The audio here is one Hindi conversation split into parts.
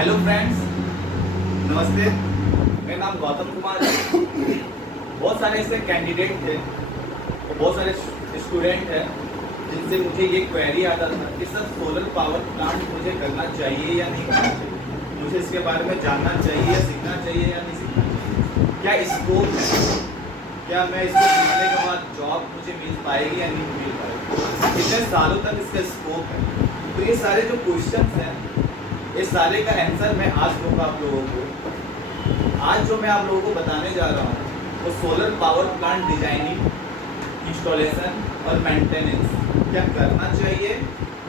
हेलो फ्रेंड्स, नमस्ते। मेरा नाम गौतम कुमार है। बहुत सारे ऐसे कैंडिडेट थे, बहुत सारे स्टूडेंट हैं जिनसे मुझे ये क्वेरी आता था कि सर सोलर पावर प्लांट मुझे करना चाहिए या नहीं करना चाहिए, मुझे इसके बारे में जानना चाहिए या सीखना चाहिए या नहीं सीखना चाहिए, क्या स्कोप है, क्या मैं इसको सीखने के बाद जॉब मुझे मिल पाएगी या नहीं मिल पाएगी, कितने सालों तक इसका स्कोप है। तो ये सारे जो क्वेश्चंस हैं, ये सारे का आंसर मैं आज दूंगा आप लोगों को। आज जो मैं आप लोगों को बताने जा रहा हूँ वो solar power plant designing, installation और मेंटेनेंस क्या करना चाहिए,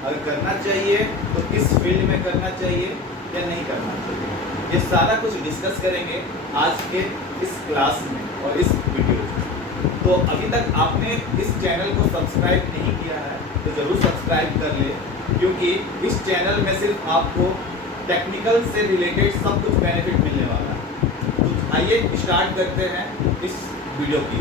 अगर करना चाहिए तो किस फील्ड में करना चाहिए या नहीं करना चाहिए, ये सारा कुछ डिस्कस करेंगे आज के इस क्लास में और इस वीडियो में। तो अभी तक आपने इस चैनल को सब्सक्राइब नहीं किया है तो ज़रूर सब्सक्राइब कर ले, क्योंकि इस चैनल में सिर्फ आपको टेक्निकल से रिलेटेड सब कुछ बेनिफिट मिलने वाला है। तो आइए स्टार्ट करते हैं इस वीडियो की।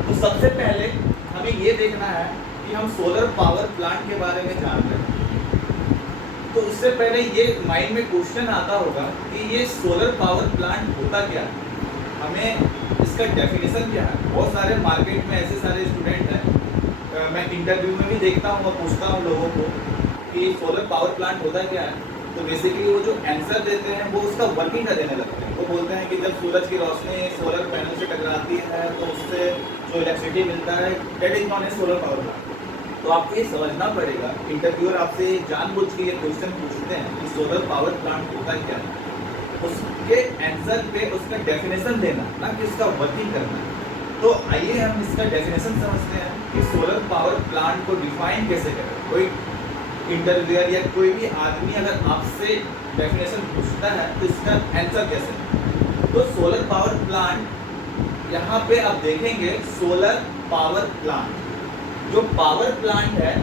तो सबसे पहले हमें ये देखना है कि हम सोलर पावर प्लांट के बारे में जान रहे हैं। तो उससे पहले ये माइंड में क्वेश्चन आता होगा कि ये सोलर पावर प्लांट होता क्या है, हमें इसका डेफिनेशन क्या है। बहुत सारे मार्केट में ऐसे सारे स्टूडेंट हैं, मैं इंटरव्यू में भी देखता हूँ और पूछता हूँ लोगों को कि सोलर पावर प्लांट होता क्या है, तो बेसिकली वो जो आंसर देते हैं वो उसका वर्किंग का देने लगते हैं। वो बोलते हैं कि जब सूरज की रोशनी सोलर पैनल से टकराती है तो उससे जो इलेक्ट्रिसिटी मिलता है that is non A solar power plant. तो आपको ये समझना पड़ेगा, इंटरव्यूअर आपसे जानबूझ के ये क्वेश्चन पूछते हैं कि सोलर पावर प्लांट होता क्या है, उसके आंसर पे उसका डेफिनेशन देना, ना कि उसका वर्किंग करना। तो आइए हम इसका डेफिनेशन समझते हैं कि सोलर पावर प्लांट को डिफाइन कैसे करें। कोई इंटरव्यूअर या कोई भी आदमी अगर आपसे डेफिनेशन पूछता है तो इसका आंसर कैसे। तो सोलर पावर प्लांट, यहाँ पे आप देखेंगे सोलर पावर प्लांट, जो पावर प्लांट है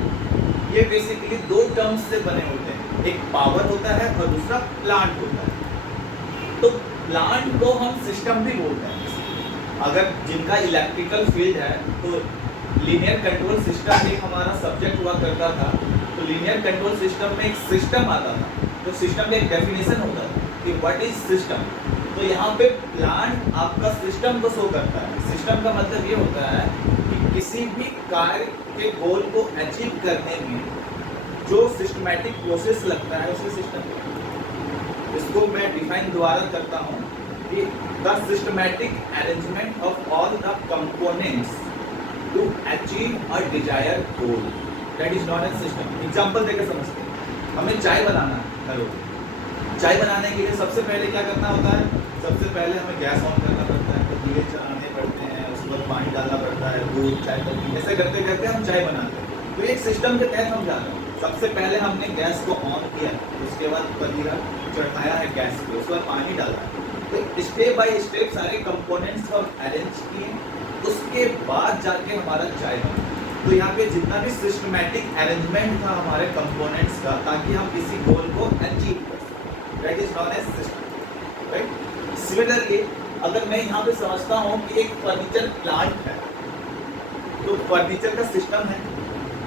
ये बेसिकली दो टर्म्स से बने होते हैं, एक पावर होता है और दूसरा प्लांट होता है। तो प्लांट को हम सिस्टम भी बोलते हैं। अगर जिनका इलेक्ट्रिकल फील्ड है तो लीनियर कंट्रोल सिस्टम एक हमारा सब्जेक्ट हुआ करता था। तो लीनियर कंट्रोल सिस्टम में एक सिस्टम आता था, तो सिस्टम का एक डेफिनेशन होता था कि व्हाट इज सिस्टम। तो यहाँ पे प्लांट आपका सिस्टम को शो करता है। सिस्टम का मतलब ये होता है कि किसी भी कार्य के गोल को अचीव करने में जो सिस्टमैटिक प्रोसेस लगता है उसे सिस्टम। इसको मैं डिफाइन दोबारा करता हूँ कि the systematic arrangement of all the components to achieve a desire goal, that is not a system. Example देकर समझते हैं। हमें चाय बनाना है, हेलो, चाय बनाने के लिए सबसे पहले क्या करना होता है, सबसे पहले हमें गैस ऑन करना पड़ता है, तो दिए चलाने पड़ते हैं, उसके बाद पानी डालना पड़ता है, दूध, चाय पत्ती, ऐसे करते करते हम चाय बनाते हैं। तो एक सिस्टम के तहत हम जा रहे हैं। सबसे पहले हमने गैस को ऑन किया, उसके बाद पतीला चढ़ाया है गैस पे, उसके बाद पानी डाला है। तो स्टेप बाय स्टेप सारे कंपोनेंट्स हम अरेंज किए, उसके बाद जाके हमारा चाय बना। तो यहाँ पे जितना भी सिस्टमैटिक अरेंजमेंट था हमारे कंपोनेंट्स का, ताकि हम किसी गोल को अचीव कर सकें, that is known as system, right. Similarly अगर मैं यहाँ पे समझता हूँ कि एक फर्नीचर प्लांट है, तो फर्नीचर का सिस्टम है,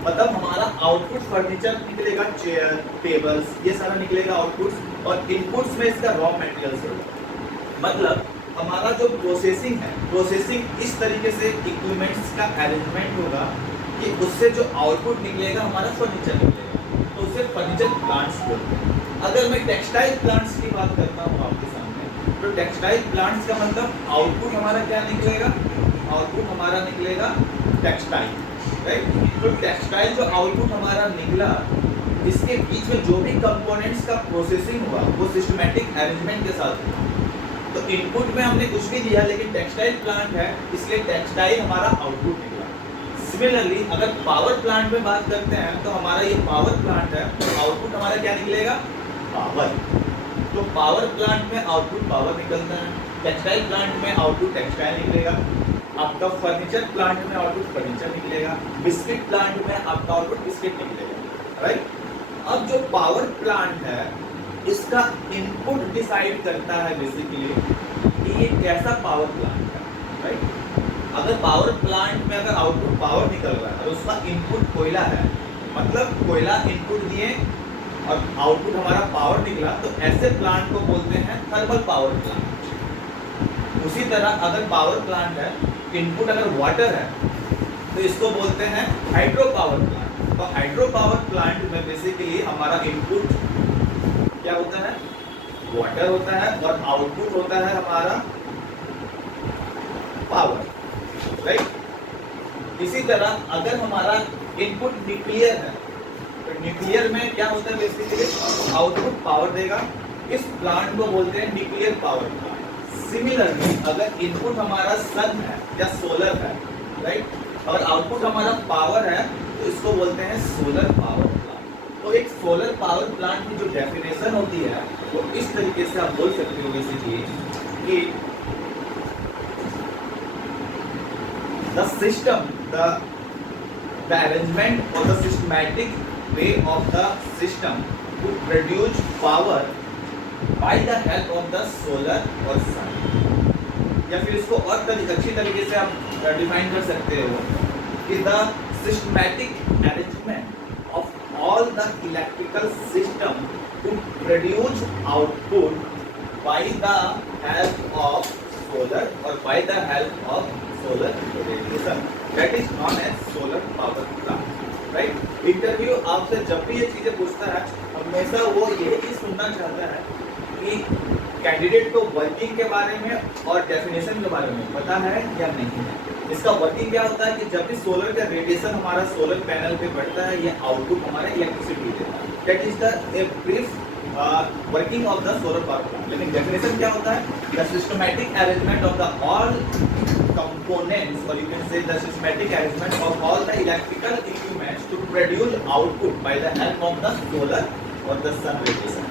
मतलब हमारा आउटपुट फर्नीचर निकलेगा, चेयर, टेबल्स, ये सारा निकलेगा आउटपुट्स, और इनपुट्स में इसका रॉ मटेरियल्स होगा। मतलब हमारा जो प्रोसेसिंग है, प्रोसेसिंग इस तरीके से इक्विपमेंट्स का अरेंजमेंट होगा कि उससे जो आउटपुट निकलेगा हमारा फर्नीचर निकलेगा, तो उसे फर्नीचर प्लांट्स बोलते हैं। अगर मैं टेक्सटाइल प्लांट्स की बात करता हूँ आपके सामने, तो टेक्सटाइल प्लांट्स का मतलब आउटपुट हमारा क्या निकलेगा, आउटपुट हमारा निकलेगा टेक्सटाइल, राइट। तो टेक्सटाइल जो आउटपुट हमारा निकला, इसके बीच में जो भी कंपोनेंट्स का प्रोसेसिंग हुआ वो सिस्टमैटिक अरेंजमेंट के साथ हुआ। तो इनपुट में हमने कुछ भी दिया, लेकिन टेक्सटाइल प्लांट है इसलिए टेक्सटाइल हमारा आउटपुट निकला। सिमिलरली अगर पावर प्लांट में बात करते हैं तो हमारा ये पावर प्लांट है, तो आउटपुट हमारा क्या निकलेगा, पावर। तो पावर प्लांट में आउटपुट पावर निकलता है, टेक्सटाइल प्लांट में आउटपुट टेक्सटाइल निकलेगा, आपका फर्नीचर प्लांट में आउटपुट फर्नीचर निकलेगा, बिस्किट प्लांट में आपका आउटपुट बिस्किट निकलेगा, राइट। अब जो पावर प्लांट है इसका इनपुट डिसाइड करता है बेसिकली कि ये कैसा पावर प्लांट है, राइट। अगर पावर प्लांट में अगर आउटपुट पावर निकल रहा है और उसका इनपुट कोयला है, मतलब कोयला इनपुट दिए, और आउटपुट हमारा पावर निकला, तो ऐसे प्लांट को बोलते हैं थर्मल पावर प्लांट। उसी तरह अगर पावर प्लांट है, इनपुट अगर वाटर है, तो इसको बोलते हैं हाइड्रो पावर प्लांट। तो हाइड्रो पावर प्लांट में बेसिकली हमारा इनपुट क्या होता है, वाटर होता है, और आउटपुट होता है हमारा पावर, राइट। इसी तरह अगर हमारा इनपुट न्यूक्लियर है, तो न्यूक्लियर में क्या होता है, बेसिकली आउटपुट पावर देगा। इस प्लांट को बोलते हैं न्यूक्लियर पावर प्लांट। सिमिलरली अगर इनपुट हमारा सन है या सोलर है, राइट, और आउटपुट हमारा पावर है, तो इसको बोलते हैं सोलर पावर प्लांट। तो एक सोलर पावर प्लांट की जो डेफिनेशन होती है वो इस तरीके से आप बोल सकते हो बेसिकली कि the system, the arrangement or the systematic way of the system to produce power by the help of the solar or sun। या फिर इसको और अच्छी तरीके से आप डिफाइन कर सकते हो कि the systematic arrangement of all the electrical system to produce output by the help of solar or by the help of solar radiation, that is known as solar power plant, right। Interview आपसे जब भी ये चीजें पूछता है, हमेशा वो यही चीज सुनना चाहता है कि कैंडिडेट को वर्किंग के बारे में और डेफिनेशन के बारे में पता है या नहीं है। इसका वर्किंग क्या होता है कि जब भी सोलर का रेडिएशन हमारा सोलर पैनल पे पड़ता है, ये आउटपुट हमारा इलेक्ट्रिसिटी देता है, that is the brief working of the solar power plant. लेकिन डेफिनेशन क्या होता है, the systematic arrangement of the all components, or you can say the systematic arrangement of all the electrical equipments to produce output by the help of the solar or the sun radiation,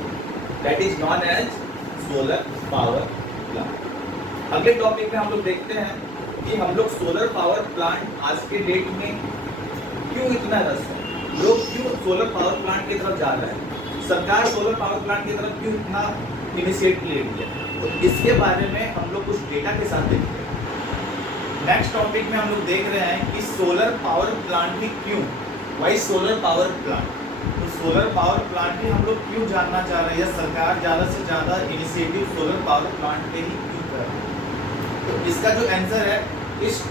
that is known as solar power plant। अगले टॉपिक में हम लोग देखते हैं कि हम लोग सोलर पावर प्लांट आज के डेट में क्यों इतना रस है, लोग क्यों सोलर पावर प्लांट की तरफ जा रहे हैं, सरकार सोलर पावर प्लांट की तरफ क्यों इतना इनिशिएटिव ले रही है। तो इसके बारे में हम लोग कुछ डेटा के साथ देखते हैं। नेक्स्ट टॉपिक में हम लोग देख रहे हैं कि सोलर पावर प्लांट भी क्यों, वाई सोलर पावर प्लांट। तो सोलर पावर प्लांट भी हम लोग क्यों जानना चाह रहे हैं, या सरकार ज़्यादा से ज़्यादा इनिशिएटिव सोलर पावर प्लांट पे ही क्यों कर रही है। तो इसका जो आंसर है इस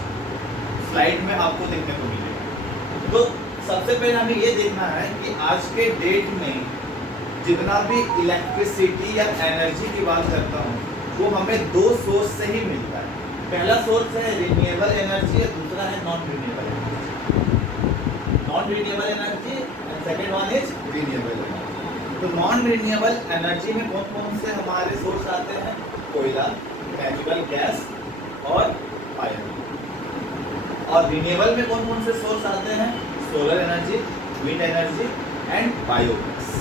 स्लाइड में आपको देखने को मिलेगा। तो सबसे पहले हमें ये देखना है कि आज के डेट में जितना भी इलेक्ट्रिसिटी या एनर्जी की बात करता हूँ, वो हमें दो सोर्स से ही मिलता है। पहला सोर्स है रिन्यूएबल एनर्जी और दूसरा है non renewable energy. Non renewable energy and second one is renewable energy. तो नॉन रिन्यूएबल एनर्जी में कौन कौन से हमारे सोर्स आते हैं, कोयला, नेचुरल गैस और फायर। और रिन्यूएबल में कौन कौन से सोर्स आते हैं, solar energy, wind energy and biogas,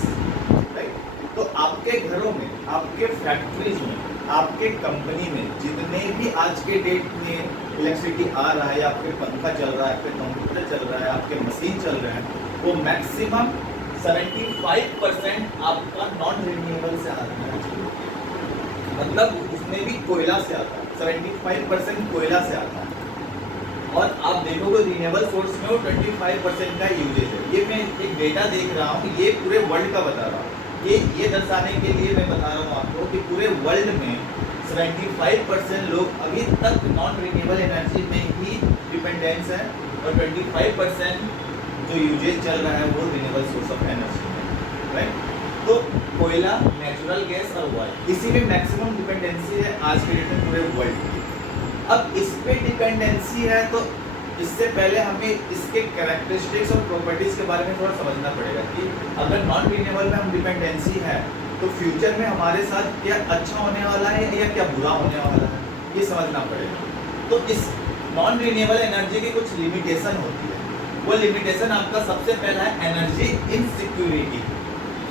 right. तो आपके घरों में, आपके फैक्ट्रीज में, आपके कंपनी में जितने भी आज के डेट में इलेक्ट्रिसिटी आ रहा है, आपके पंखा चल रहा है, आपके कंप्यूटर चल रहा है, आपके मशीन चल रहे हैं, वो मैक्सिमम 75% आपका नॉन रिन्यूएबल से आ रहा है। मतलब उसमें भी कोयला से आता है, 75% कोयला से आता है। और आप देखोगे रिन्यूएबल सोर्स में वो 25% का यूजेज है। ये मैं एक डेटा देख रहा हूँ, ये पूरे वर्ल्ड का बता रहा हूँ। ये दर्शाने के लिए मैं बता रहा हूँ आपको कि पूरे वर्ल्ड में 75% लोग अभी तक नॉन रिन्यूएबल एनर्जी में ही डिपेंडेंस है, और 25% जो यूजेज चल रहा है वो रिन्यूएबल सोर्स ऑफ एनर्जी है, राइट। तो कोयला, नेचुरल गैस और ऑयल, इसी में मैक्सिमम डिपेंडेंसी है आज के डेट में पूरे वर्ल्ड की। अब इस पे डिपेंडेंसी है, तो इससे पहले हमें इसके कैरेक्टरिस्टिक्स और प्रॉपर्टीज के बारे में थोड़ा समझना पड़ेगा कि अगर नॉन रिन्यूएबल में हम डिपेंडेंसी है, तो फ्यूचर में हमारे साथ क्या अच्छा होने वाला है या क्या बुरा होने वाला है, ये समझना पड़ेगा। तो इस नॉन रिन्यूएबल एनर्जी की कुछ लिमिटेशन होती है। वो लिमिटेशन आपका सबसे पहला है एनर्जी इनसिक्योरिटी।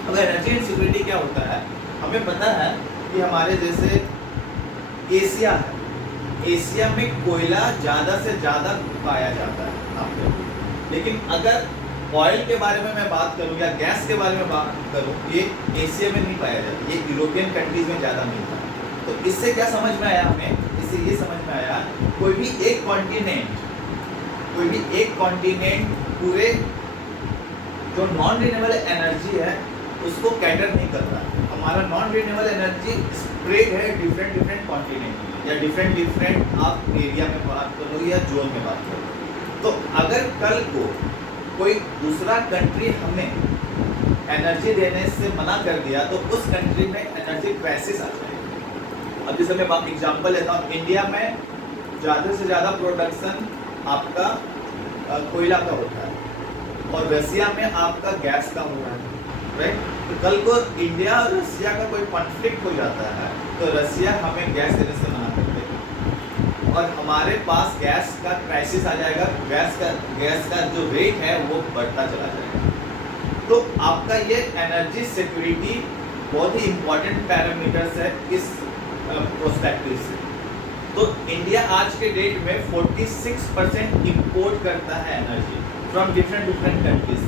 अब एनर्जी इनसिक्योरिटी क्या होता है, हमें पता है कि हमारे जैसे एशिया है, एशिया में कोयला ज़्यादा से ज़्यादा पाया जाता है आपको। लेकिन अगर ऑयल के बारे में मैं बात करूँ या गैस के बारे में बात करूँ, ये एशिया में नहीं पाया जाता, ये यूरोपियन कंट्रीज में ज़्यादा मिलता है। तो इससे क्या समझ में आया हमें, इससे ये समझ में आया कोई भी एक कॉन्टिनेंट पूरे जो नॉन रिन्यूएबल एनर्जी है उसको कैटर नहीं कर रहा है। हमारा नॉन रिन्यूएबल एनर्जी स्प्रेड है डिफरेंट डिफरेंट कॉन्टिनेंट या डिफरेंट डिफरेंट आप एरिया में बात करो या जोन में बात करो। तो अगर कल को कोई दूसरा कंट्री हमें एनर्जी देने से मना कर दिया तो उस कंट्री में एनर्जी क्राइसिस आ जाएगी। अब जैसे मैं एग्जांपल लेता हूँ, इंडिया में ज़्यादा से ज़्यादा प्रोडक्शन आपका कोयला का होता है और रसिया में आपका गैस का हो रहा है, राइट। तो कल को इंडिया और रसिया का कोई कॉन्फ्लिक्ट हो जाता है तो रसिया हमें गैस देने से मना कर देगा और हमारे पास गैस का क्राइसिस आ जाएगा, गैस का जो रेट है वो बढ़ता चला जाएगा। तो आपका ये एनर्जी सिक्योरिटी बहुत ही इम्पोर्टेंट पैरामीटर्स है इस प्रोस्पेक्टिव से। तो इंडिया आज के डेट में 46% इंपोर्ट करता है energy from different different countries,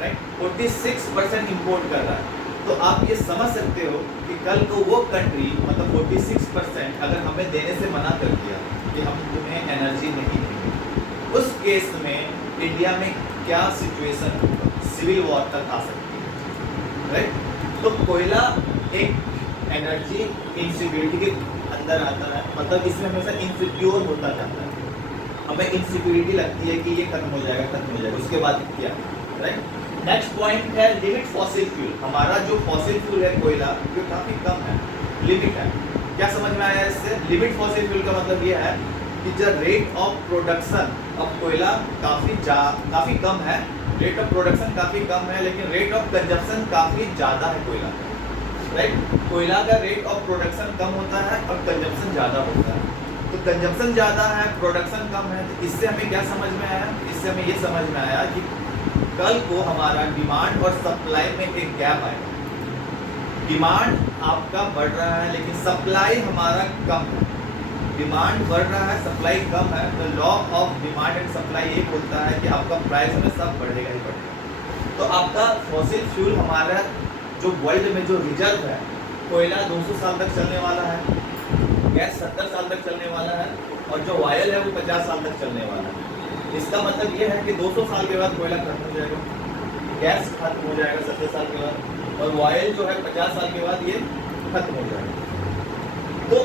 right. 46% import कर रहा है। तो आप ये समझ सकते हो कि कल को वो कंट्री मतलब 46% अगर हमें देने से मना कर दिया कि हम तुम्हें एनर्जी नहीं देंगे, उस केस में इंडिया में क्या सिचुएशन होगा, सिविल वॉर तक आ सकती है, राइट। तो कोयला एक एनर्जी इनसिक्योरिटी के अंदर आता है, मतलब इसमें हमेशा इनसिक्योर होता जाता है, हमें इनसिक्योरिटी लगती है कि ये खत्म हो जाएगा, उसके बाद क्या, राइट। नेक्स्ट पॉइंट है लिमिट फॉसिल फ्यूल। हमारा जो फॉसिल फ्यूल है कोयला जो काफ़ी कम है, लिमिट है। क्या समझ में आया इससे? लिमिट फॉसिल फ्यूल का मतलब ये है कि जब रेट ऑफ प्रोडक्शन ऑफ कोयला काफ़ी कम है, रेट ऑफ प्रोडक्शन काफ़ी कम है, लेकिन रेट ऑफ कंजप्शन काफ़ी ज़्यादा है कोयला, राइट। कोयला का रेट ऑफ प्रोडक्शन कम होता है और कंजप्शन ज़्यादा होता है। तो कंजप्शन ज़्यादा है, प्रोडक्शन कम है, तो इससे हमें क्या समझ में आया? इससे हमें ये समझ में आया कि कल को हमारा डिमांड और सप्लाई में एक गैप आएगा। डिमांड आपका बढ़ रहा है लेकिन सप्लाई हमारा कम है, डिमांड बढ़ रहा है सप्लाई कम है, तो law of demand and supply ये बोलता है कि आपका प्राइस में सब बढ़ेगा ही बढ़ेगा। तो आपका फॉसिल फ्यूल हमारा जो वर्ल्ड में जो रिजर्व है, कोयला 200 साल तक चलने वाला है, गैस 70 साल तक चलने वाला है और जो ऑयल है वो 50 साल तक चलने वाला है। इसका मतलब ये है कि 200 साल के बाद कोयला खत्म हो जाएगा, गैस खत्म हो जाएगा 70 साल के बाद और ऑयल जो है 50 साल के बाद ये खत्म हो जाएगा। तो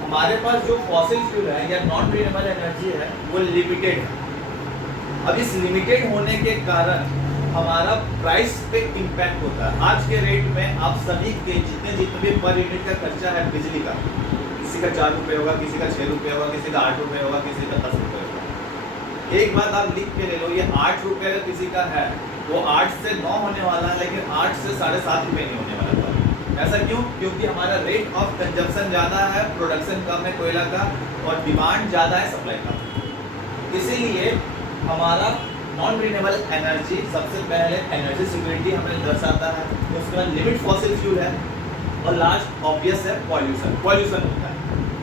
हमारे पास जो फॉसिल फ्यूल है या नॉन रिन्यूएबल एनर्जी है वो लिमिटेड है। अब इस लिमिटेड होने के कारण हमारा प्राइस पे इम्पैक्ट होता है। आज के रेट में आप सभी के जितने भी पर यूनिट का खर्चा है बिजली का, किसी का 4 रुपये होगा, किसी का 6 रुपये होगा, किसी का 8 रुपये होगा, किसी का 10 रुपये होगा। एक बात आप लिख के ले लो, ये 8 रुपये का किसी का है वो 8 से 9 होने वाला है, लेकिन 8 से 7.5 रुपये नहीं होने वाला था। ऐसा क्यों? क्योंकि हमारा रेट ऑफ कंजप्शन ज़्यादा है, प्रोडक्शन कम है कोयला का और डिमांड ज़्यादा है सप्लाई का। इसीलिए हमारा नॉन रिन्यूएबल एनर्जी सबसे पहले एनर्जी सिक्योरिटी हमें दर्शाता है, उसके बाद लिमिट फॉसिल फ्यूल है और लास्ट ऑब्वियस है पॉल्यूशन होता है।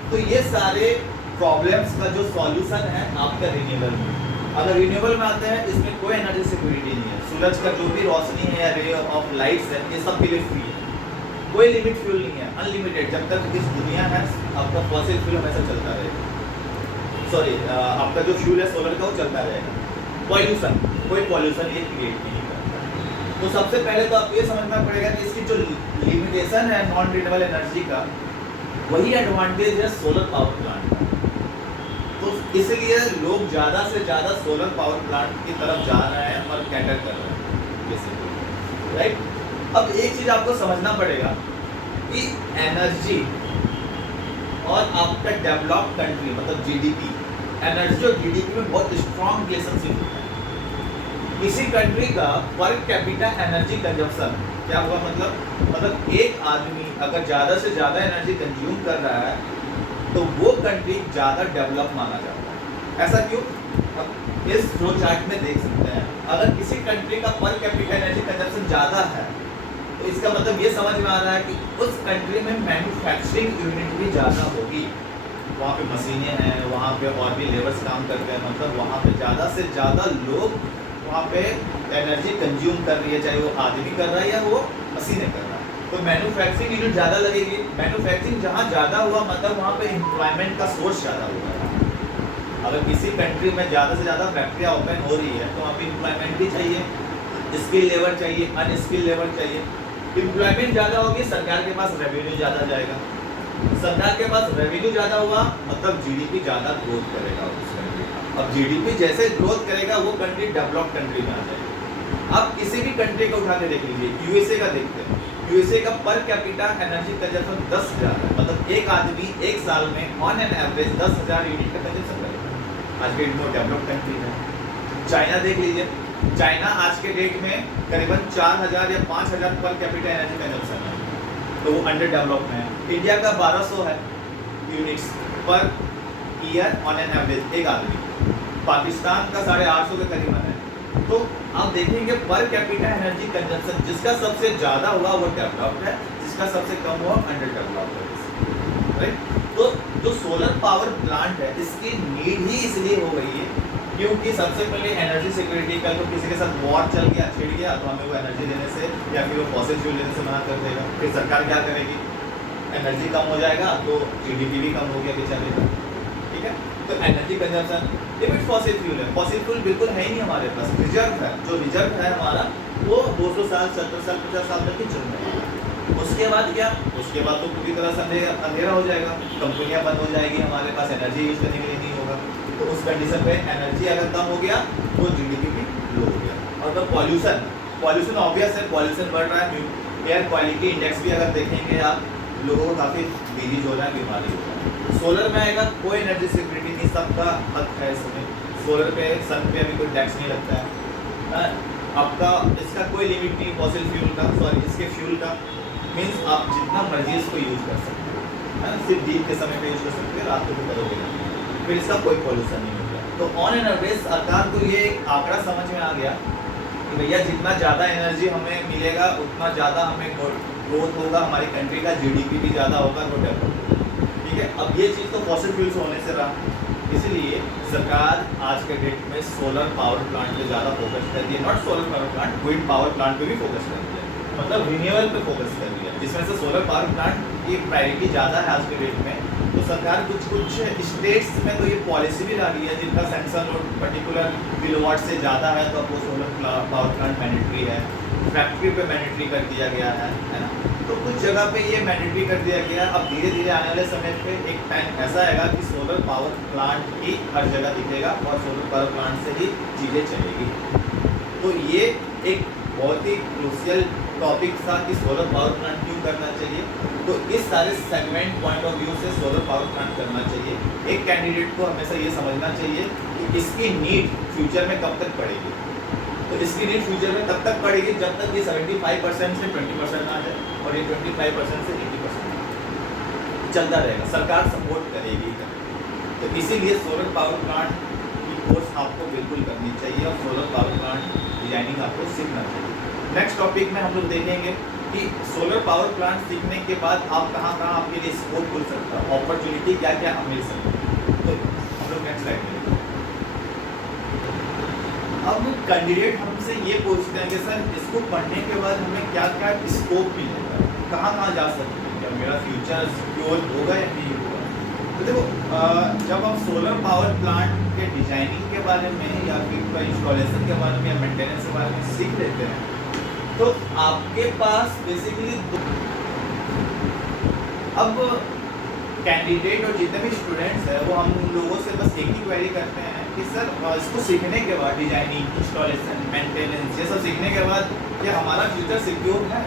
तो ये सारे प्रॉब्लम्स का जो सॉल्यूशन है आपका रिन्यूएबल में। अगर रिन्यूएबल में आते हैं इसमें कोई एनर्जी सिक्योरिटी नहीं है, सूरज का जो भी रोशनी है या रे ऑफ लाइट्स है ये सब के लिए फ्री है, कोई लिमिट फ्यूल नहीं है, अनलिमिटेड। जब तक इस दुनिया है आपका फॉसिल फ्यूल हमेशा चलता रहेगा, सॉरी आपका जो फ्यूल है सोलर का वो चलता रहेगा। पॉल्यूशन, कोई पॉल्यूशन ये क्रिएट नहीं करता। तो सबसे पहले तो आप ये समझना पड़ेगा कि इसकी जो लिमिटेशन है नॉन रिन्यूएबल एनर्जी का, वही एडवांटेज है सोलर पावर प्लांट का। तो इसलिए लोग ज़्यादा से ज़्यादा सोलर पावर प्लांट की तरफ जा रहे हैं और कैटर कर रहे हैं बेसिकली, राइट। अब एक चीज़ आपको समझना पड़ेगा कि एनर्जी और आपका डेवलप्ड कंट्री मतलब जीडीपी, एनर्जी और जीडीपी में बहुत स्ट्रॉन्ग रिलेशनशिप होता है। किसी कंट्री का पर कैपिटा एनर्जी कंजप्शन क्या हुआ, मतलब एक आदमी अगर ज़्यादा से ज़्यादा एनर्जी कंज्यूम कर रहा है तो वो कंट्री ज़्यादा डेवलप माना जाता है। ऐसा क्यों? अब इस फ्लो चार्ट में देख सकते हैं, अगर किसी कंट्री का पर कैपिटा एनर्जी कंजप्शन ज़्यादा है तो इसका मतलब ये समझ में आ रहा है कि उस कंट्री में मैन्युफैक्चरिंग यूनिट भी ज़्यादा होगी, वहाँ पे मशीनें हैं, वहाँ पे और भी लेबर्स काम करते हैं, मतलब वहाँ पे ज़्यादा से ज़्यादा लोग वहाँ पे एनर्जी कंज्यूम कर रही है, चाहे वो आदमी कर रहा है या वो मशीनें कर रहा है। तो मैन्युफैक्चरिंग यूनिट ज़्यादा लगेगी। मैन्युफैक्चरिंग जहाँ ज़्यादा हुआ मतलब वहाँ पे एम्प्लॉयमेंट का सोर्स ज़्यादा होगा। अगर किसी कंट्री में ज़्यादा से ज़्यादा फैक्ट्रियाँ ओपन हो रही है तो वहाँ पे एम्प्लॉयमेंट भी चाहिए, स्किल लेबर चाहिए, अनस्किल लेबर चाहिए। एम्प्लॉयमेंट ज़्यादा होगी, सरकार के पास रेवेन्यू ज़्यादा जाएगा। सरकार के पास रेवेन्यू ज़्यादा हुआ मतलब जीडीपी ज़्यादा ग्रोथ करेगा उस कंट्री का। अब जीडीपी जैसे ग्रोथ करेगा वो कंट्री डेवलप्ड कंट्री में आ जाएगी। आप किसी भी कंट्री को उठा के देख लीजिए, यूएसए का देखते हैं, यूएसए का पर कैपिटा एनर्जी कंजप्शन 10,000 है, मतलब एक आदमी एक साल में ऑन एन एवरेज 10,000 यूनिट का कंजप्शन करेगा। आज के डेट में डेवलप्ड कंट्री है। चाइना देख लीजिए, चाइना आज के डेट में करीबन 4,000 या 5,000 पर कैपिटा एनर्जी कंजप्शन है, तो वो अंडर डेवलप्ड है। इंडिया का 1200 है units per year on an average एक आदमी, पाकिस्तान का 850 के करीबन है। तो आप देखेंगे पर कैपिटा एनर्जी कंजप्शन जिसका सबसे ज़्यादा हुआ वो डेवलप्ड है, जिसका सबसे कम हुआ अंडर डेवलप्ड है, राइट। तो जो सोलर पावर प्लांट है इसकी नीड ही इसलिए हो गई है क्योंकि सबसे पहले एनर्जी सिक्योरिटी, कल तो किसी के साथ वॉर चल गया, छिड़ गया, तो हमें वो एनर्जी देने से या फिर वो फॉसिल फ्यूल देने से मना कर देगा। फिर सरकार क्या करेगी, एनर्जी कम हो जाएगा तो जीडीपी भी कम हो गया बेचारे का, ठीक है। तो energy consumption limit fossil fuel है, फॉसिल फ्यूल बिल्कुल है ही नहीं हमारे पास, रिजर्व है। जो रिजर्व है हमारा वो 200 साल 70 साल 50 साल तक ही चल रहा है। उसके बाद क्या, उसके बाद तो पूरी तरह से अंधेरा हो जाएगा, कंपनियां बंद हो जाएगी, हमारे पास एनर्जी यूज करने के लिए नहीं होगा। तो उस कंडीशन पे एनर्जी अगर कम हो गया तो जीडीपी भी लो हो गया। और तो पॉल्यूशन ऑब्वियस है, पॉल्यूशन बढ़ रहा है। एयर क्वालिटी इंडेक्स भी अगर देखेंगे आप, लोगों को काफ़ी डिजीज हो रहा है, बीमारी हो रहा है। सोलर में आएगा कोई एनर्जी सिक्योरिटी नहीं, सबका हक है इसमें। सोलर पे सन पे अभी कोई टैक्स नहीं लगता है, आपका इसका कोई लिमिट नहीं फॉसिल फ्यूल का, सॉरी इसके फ्यूल का, मीन्स आप जितना मर्जी इसको यूज कर सकते हैं, सिर्फ दिन के समय पे यूज कर सकते हैं, रात को भी करोगे नहीं, फिर इसका कोई पॉल्यूशन नहीं होगा। तो ऑन एन एवरेज सरकार को ये आंकड़ा समझ में आ गया कि भैया जितना ज़्यादा एनर्जी हमें मिलेगा उतना ज़्यादा हमें ग्रोथ होगा, हमारी कंट्री का जीडीपी भी ज़्यादा होगा, वो डेवलप होगा, ठीक है। अब ये चीज़ तो फॉसिल फ्यूल्स होने से रहा, इसलिए सरकार आज के डेट में सोलर पावर प्लांट पे ज़्यादा फोकस कर रही है। Not solar power plant, wind power plant पे भी फोकस कर रही है, मतलब रिन्यूएबल पे फोकस कर रही है, जिसमें से सोलर पावर प्लांट की प्रायोरिटी ज़्यादा है आज के डेट में। तो सरकार कुछ स्टेट्स में तो ये पॉलिसी भी ला रही है जिनका सेंसर लोड पर्टिकुलर किलोवाट से ज़्यादा है तो अब वो सोलर पावर प्लांट मैंडेटरी है, फैक्ट्री पे मैंडेटरी कर दिया गया है ना। तो कुछ जगह पे ये मैंडेटरी कर दिया गया। अब धीरे धीरे आने वाले समय पे एक टाइम ऐसा आएगा कि सोलर पावर प्लांट ही हर जगह दिखेगा और सोलर पावर प्लांट से ही चीज़ें चलेगी। तो ये एक बहुत ही क्रूशियल टॉपिक था कि सोलर पावर प्लांट क्यों करना चाहिए। तो इस सारे सेगमेंट पॉइंट ऑफ व्यू से सोलर पावर प्लांट करना चाहिए। एक कैंडिडेट को हमेशा ये समझना चाहिए कि इसकी नीड फ्यूचर में कब तक पड़ेगी। तो इसकी नीड फ्यूचर में तब तक पड़ेगी जब तक ये 75% से 20% आ जाए और ये 25% से 80% चलता रहेगा, सरकार सपोर्ट करेगी। तो इसीलिए सोलर पावर प्लांट की कोर्स आपको बिल्कुल करनी चाहिए और सोलर पावर प्लांट डिजाइनिंग आपको सीखना चाहिए। नेक्स्ट टॉपिक में हम लोग देखेंगे कि सोलर पावर प्लांट सीखने के बाद आप कहाँ आपके लिए स्कोप खुल सकता है, अपॉर्चुनिटी क्या क्या मिल सकती है। तो हम लोग नेक्स्ट स्लाइड में अब कैंडिडेट हमसे ये पूछते हैं कि सर इसको पढ़ने के बाद हमें क्या क्या स्कोप मिलेगा, कहाँ जा सकते हैं, क्या मेरा फ्यूचर सिक्योर होगा या नहीं होगा। तो देखो जब आप सोलर पावर प्लांट के डिजाइनिंग के बारे में या फिर इंस्टॉलेशन के बारे में या मेंटेनेंस के बारे में सीख लेते हैं तो आपके पास बेसिकली अब कैंडिडेट और जितने भी स्टूडेंट्स हैं वो हम लोगों से बस एक ही क्वेरी करते हैं कि सर इसको सीखने के बाद डिजाइनिंग, इंस्टॉलेशन, मेंटेनेंस ये सब सीखने के बाद क्या हमारा फ्यूचर सिक्योर है,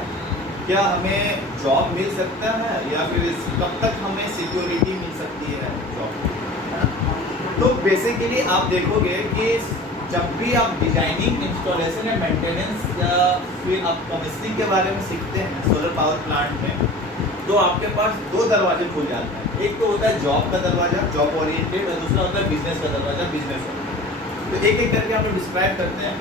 क्या हमें जॉब मिल सकता है या फिर कब तक हमें सिक्योरिटी मिल सकती है जॉब। तो बेसिकली आप देखोगे कि जब भी आप डिजाइनिंग, इंस्टॉलेशन या मेंटेनेंस या फिर आप कमिश्निंग के बारे में सीखते हैं सोलर पावर प्लांट में, तो आपके पास दो दरवाजे खुल जाते हैं। एक तो होता है जॉब का दरवाजा, जॉब ओरिएंटेड, और दूसरा होता है बिजनेस का दरवाजा, बिजनेस। तो एक एक करके हम लोग डिस्क्राइब करते हैं।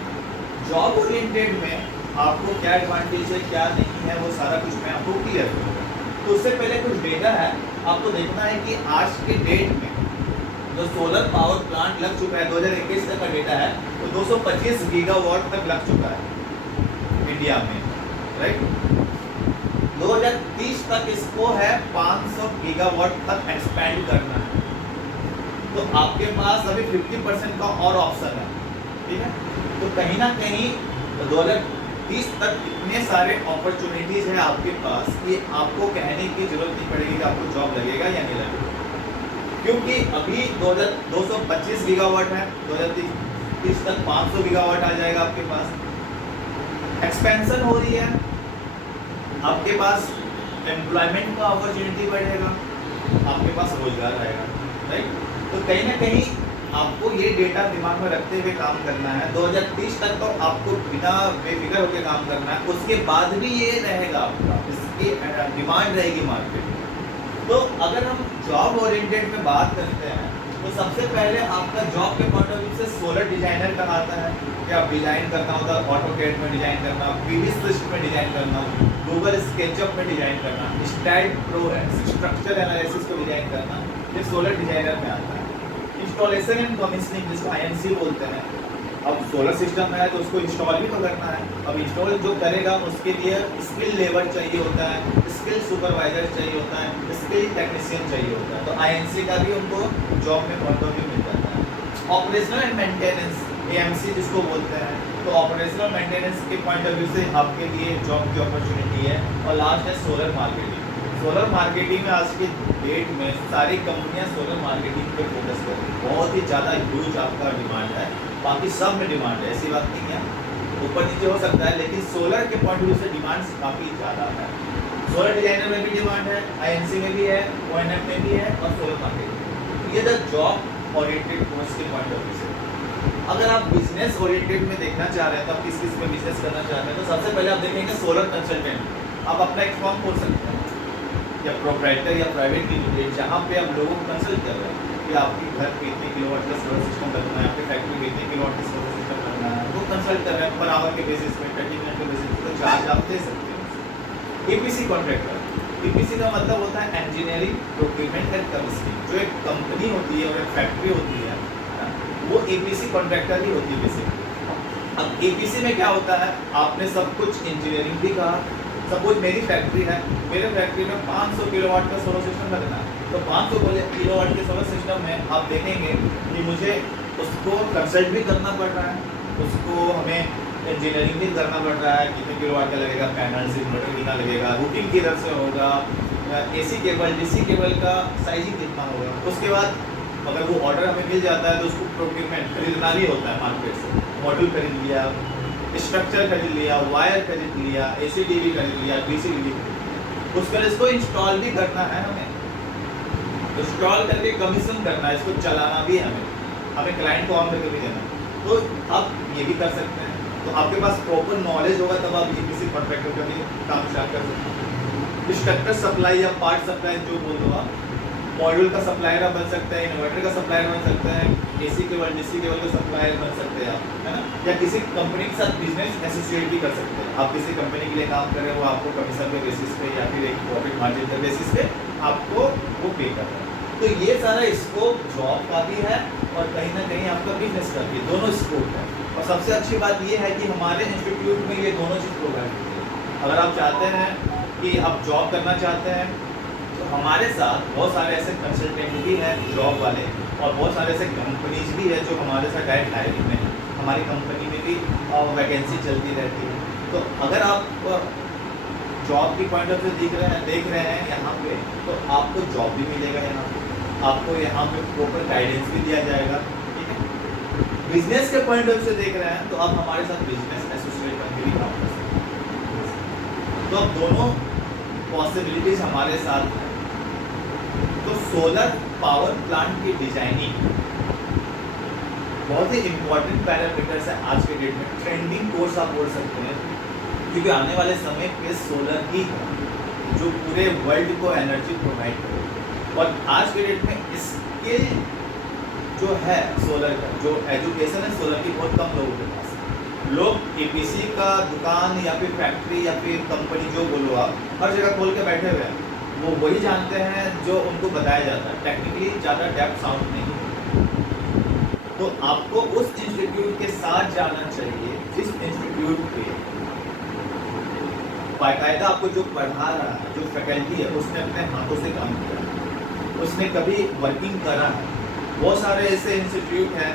जॉब ओरिएंटेड में आपको क्या एडवांटेज है क्या नहीं है वो सारा कुछ मैं आपको क्लियर करूँगा। तो उससे पहले कुछ डेटा है आपको देखना है कि आज के डेट में जो सोलर पावर प्लांट लग चुका है 2021 तक का डेटा है तो 225 गीगावाट तक लग चुका है इंडिया में, राइट। 2030 तक इसको है 500 गीगावाट तक एक्सपेंड करना है। तो आपके पास अभी 50% का और ऑप्शन है, ठीक है। तो कहीं ना कहीं 2030 तक इतने सारे अपॉर्चुनिटीज है आपके पास कि आपको कहने की जरूरत नहीं पड़ेगी कि आपको जॉब लगेगा या नहीं लगेगा, क्योंकि अभी 225 गीगावाट है, 2030 तक 500 गीगावाट आ जाएगा आपके पास। एक्सपेंशन हो रही है, आपके पास एम्प्लॉयमेंट का अपॉर्चुनिटी बढ़ेगा, आपके पास रोजगार आएगा, राइट। तो कहीं ना कहीं आपको ये डेटा दिमाग में रखते हुए काम करना है। 2030 तक तो आपको बिना बेफिक्र होकर काम करना है, उसके बाद भी ये रहेगा आपका, इसकी डिमांड रहेगी मार्केट में। तो अगर हम जॉब ओरिएंटेड में बात करते हैं तो सबसे पहले आपका जॉब के पॉइंट ऑफ व्यू से सोलर डिजाइनर का आता है कि आप डिजाइन करना होता है, ऑटोकैड में डिजाइन करना, PVSwift में डिजाइन करना, गूगल स्केचअप में डिजाइन करना, स्टाइल प्रो है स्ट्रक्चर एनालिसिस को डिजाइन करना, ये सोलर डिजाइनर में आता है। इंस्टॉलेशन एंड कमीशनिंग जिसको INC बोलते हैं। अब सोलर सिस्टम है तो उसको इंस्टॉल भी तो करना है। अब इंस्टॉल जो करेगा उसके लिए स्किल लेबर चाहिए होता है, स्किल सुपरवाइजर चाहिए होता है, स्किल टेक्नीशियन चाहिए होता है। तो INC का भी उनको जॉब में पॉइंट ऑफ व्यू मिल जाता है। ऑपरेशनल एंड मेंटेनेंस AMC जिसको बोलते हैं, तो ऑपरेशनल मेंटेनेंस के पॉइंट ऑफ व्यू से आपके लिए जॉब की अपॉर्चुनिटी है। और लास्ट है सोलर मार्केटिंग। सोलर मार्केटिंग में आज के डेट में सारी कंपनियां सोलर मार्केटिंग पे फोकस कर रही है। बहुत ही ज़्यादा ह्यूज आपका डिमांड है, बाकी सब में डिमांड है, ऐसी बात नहीं है, ऊपर नीचे हो सकता है, लेकिन सोलर के पॉइंट ऑफ व्यू से डिमांड काफ़ी ज़्यादा है। सोलर डिजाइनर में भी डिमांड है, INC में भी है, ONM में भी है और सोलर मार्केटिंग। ये द जॉब ओरिएंटेड कोर्स के पॉइंट ऑफ व्यू से। अगर आप बिजनेस ओरिएंटेड में देखना चाह रहे हैं तो आप किस किस में बिजनेस करना चाहते हैं, तो सबसे पहले आप देखेंगे सोलर कंसल्टेंट। आप अपना एक फॉर्म खोल सकते हैं या प्रोप्राइटर या प्राइवेट लिमिटेड, जहाँ पे आप लोगों को कंसल्ट कर रहे हैं कि आपके घर पे इतने किलोवाट का सोलर सिस्टम लगना है, आपकी फैक्ट्री में इतने किलोवाट का सोलर सिस्टम लगना है, वो कंसल्ट कर रहे हैं पर आवर के बेसिस पे, 30 मिनट के बेसिस पे, तो चार्ज आप दे सकते हैं। EPC कॉन्ट्रैक्टर, EPC का मतलब होता है इंजीनियरिंग प्रोक्यूरमेंट एंड कमीशनिंग। जो एक कंपनी होती है और एक फैक्ट्री होती है ना, वो EPC कॉन्ट्रैक्टर ही होती है बेसिकली। अब EPC में क्या होता है, आपने सब कुछ इंजीनियरिंग भी कहा। सपोज मेरी फैक्ट्री है, मेरे फैक्ट्री में 500 किलोवाट का सोलर सिस्टम लगना है, तो 500 किलोवाट के सोलर सिस्टम में आप देखेंगे कि मुझे उसको कंसल्ट भी करना पड़ रहा है, उसको हमें इंजीनियरिंग भी करना पड़ रहा है, कितने किलोवाट का लगेगा, पैनल से इन्वर्टर कितना लगेगा, रूटिंग किधर से होगा, AC केबल DC केबल का साइजिंग कितना होगा। उसके बाद अगर वो ऑर्डर हमें मिल जाता है तो उसको प्रोक्यूरमेंट खरीदना भी होता है मार्केट से, मॉड्यूल खरीद लिया, स्ट्रक्चर खरीद लिया, वायर खरीद लिया, ACDB खरीद लिया, DCDB, उसके बाद इसको इंस्टॉल भी करना है हमें, इंस्टॉल करके कमीशन करना है, इसको चलाना भी है हमें क्लाइंट को ऑन करके भी देना। तो आप ये भी कर सकते हैं। तो आपके पास प्रॉपर नॉलेज होगा तब आप EPC कॉन्ट्रैक्टर का भी काम स्टार्ट कर सकते हैं। स्ट्रक्चर सप्लाई या पार्ट सप्लाई जो बोल दो आप, मॉड्यूल का सप्लायर आप बन सकते हैं, इन्वर्टर का सप्लायर बन सकते हैं, AC केबल DC केबल का सप्लायर बन सकते हैं आप, है ना। या किसी कंपनी के साथ बिजनेस एसोसिएट भी कर सकते हैं। आप किसी कंपनी के लिए काम कर रहे हैं, वो आपको कमीशन के बेसिस पे या फिर एक प्रॉफिट मार्जिन के बेसिस पे आपको वो पे कर रहा है। तो ये सारा स्कोप जॉब का भी है और कहीं ना कहीं आपका बिजनेस का भी, दोनों स्कोप है। और सबसे अच्छी बात ये है कि हमारे इंस्टीट्यूट में ये दोनों चीज़ प्रोवाइड होती है। अगर आप चाहते हैं कि आप जॉब करना चाहते हैं तो हमारे साथ बहुत सारे ऐसे कंसल्टेंट भी हैं जॉब वाले, और बहुत सारे ऐसे कंपनीज भी है जो हमारे साथ डायरेक्ट हायरिंग में है। हमारी कंपनी में भी वैकेंसी चलती रहती है। तो अगर आप जॉब की पॉइंट ऑफ व्यू देख रहे हैं यहाँ पे, तो आपको जॉब भी मिलेगा यहाँ पे, आपको यहाँ पे प्रॉपर गाइडेंस भी दिया जाएगा, ठीक है। बिजनेस के पॉइंट ऑफ व्यू से देख रहे हैं तो आप हमारे साथ बिजनेस एसोसिएट बन के भी काम कर सकते हैं। तो अब दोनों पॉसिबिलिटीज हमारे साथ हैं। तो सोलर पावर प्लांट की डिजाइनिंग बहुत ही इम्पोर्टेंट पैरामीटर्स है आज के डेट में। ट्रेंडिंग कोर्स आप बोल सकते हैं, क्योंकि आने वाले समय पे सोलर ही है जो पूरे वर्ल्ड को एनर्जी प्रोवाइड करे। और आज के डेट में स्किल जो है सोलर का, जो एजुकेशन है सोलर की, बहुत कम लोगों के पास है। लोग EPC का दुकान या फिर फैक्ट्री या फिर कंपनी जो बोलो आप, हर जगह खोल के बैठे हुए हैं, वो वही जानते हैं जो उनको बताया जाता है, टेक्निकली ज़्यादा डेप्थ साउंड नहीं। तो आपको उस इंस्टीट्यूट के साथ जाना चाहिए जिस इंस्टीट्यूट पे बाकायदा आपको जो पढ़ा रहा है, जो फैकल्टी है, उसने अपने हाथों से काम किया है, उसने कभी वर्किंग करा है। बहुत सारे ऐसे इंस्टीट्यूट हैं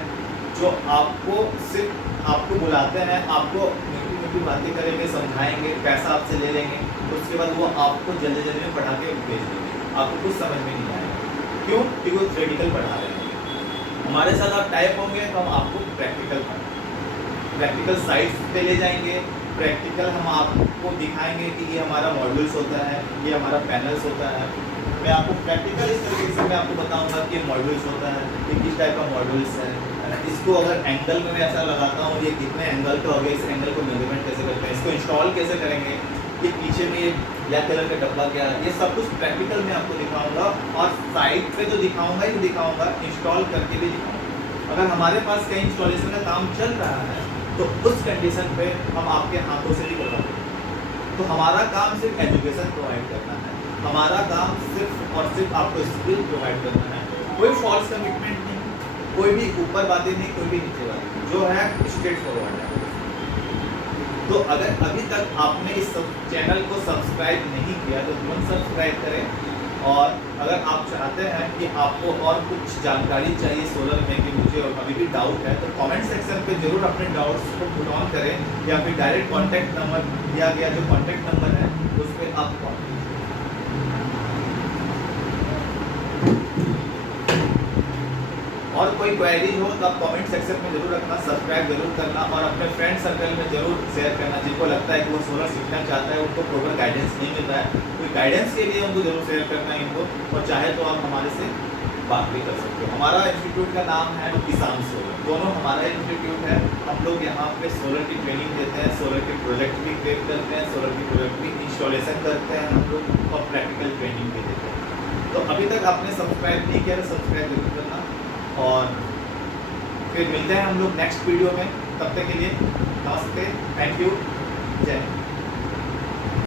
जो आपको सिर्फ आपको बुलाते हैं, आपको मीटिंग में की बातें करेंगे, समझाएंगे, पैसा आपसे ले लेंगे, उसके बाद वो आपको जल्दी जल्दी में पढ़ा के भेज देंगे, आपको कुछ समझ में नहीं आएगा। क्यों? क्योंकि वो थ्योरेटिकल पढ़ा रहे हैं। हमारे साथ आप टाइप होंगे तो हम आपको प्रैक्टिकल पढ़ाएंगे, प्रैक्टिकल साइट्स पे ले जाएंगे, प्रैक्टिकल हम आपको दिखाएंगे कि ये हमारा मॉड्यूल्स होता है, ये हमारा पैनल्स होता है। मैं आपको प्रैक्टिकल इस तरीके से मैं आपको बताऊंगा कि ये मॉड्यूल्स होता है, ये किस टाइप का मॉड्यूल्स है ना। इसको अगर एंगल में मैं ऐसा लगाता हूँ, ये कितने एंगल का हो गया, इस एंगल को मेजरमेंट कैसे करते हैं, इसको इंस्टॉल कैसे करेंगे, ये पीछे में ये ब्लैक कलर का डब्बा क्या है, ये सब कुछ प्रैक्टिकल में आपको दिखाऊंगा। और साइट पे जो दिखाऊंगा ही दिखाऊंगा, इंस्टॉल करके भी दिखाऊंगा। अगर हमारे पास कहीं इंस्टॉलेशन का काम चल रहा है तो उस कंडीशन पे हम आपके हाथों से नहीं करवाएंगे। तो हमारा काम सिर्फ एजुकेशन प्रोवाइड करना है, हमारा काम सिर्फ और सिर्फ आपको स्किल प्रोवाइड करना है। कोई फॉल्स कमिटमेंट नहीं, कोई भी ऊपर बातें नहीं, कोई भी नीचे बातें, जो है स्ट्रेट फॉरवर्ड है। तो अगर अभी तक आपने इस चैनल को सब्सक्राइब नहीं किया तो तुरंत सब्सक्राइब करें। और अगर आप चाहते हैं कि आपको और कुछ जानकारी चाहिए सोलर में कि मुझे और अभी भी डाउट है, तो कमेंट सेक्शन पे जरूर अपने डाउट्स को पुट ऑन करें, या फिर डायरेक्ट कॉन्टैक्ट नंबर दिया गया जो कॉन्टैक्ट नंबर है उस पर आप कॉल करें। और कोई क्वेरीज हो तो आप कमेंट सेक्शन में जरूर रखना, सब्सक्राइब जरूर करना और अपने फ्रेंड सर्कल में जरूर शेयर करना। जिनको लगता है कि वो सोलर सीखना चाहता है, उनको प्रॉपर गाइडेंस नहीं मिल रहा है, कोई गाइडेंस के लिए उनको जरूर शेयर करना है इनको। और चाहे तो आप हमारे से बात भी कर सकते हो। हमारा इंस्टीट्यूट का नाम है किसान सोलर, दोनों हमारा इंस्टीट्यूट है। हम लोग यहाँ पे सोलर की ट्रेनिंग देते हैं, सोलर के प्रोजेक्ट भी क्रिएट करते हैं, सोलर की प्रोजेक्ट भी इंस्टॉलेशन करते हैं हम लोग, और प्रैक्टिकल ट्रेनिंग भी देते हैं। तो अभी तक आपने सब्सक्राइब नहीं किया तो सब्सक्राइब जरूर करना। और फिर मिलते हैं हम लोग नेक्स्ट वीडियो में, तब तक के लिए नमस्ते, थैंक यू, जय हिंद।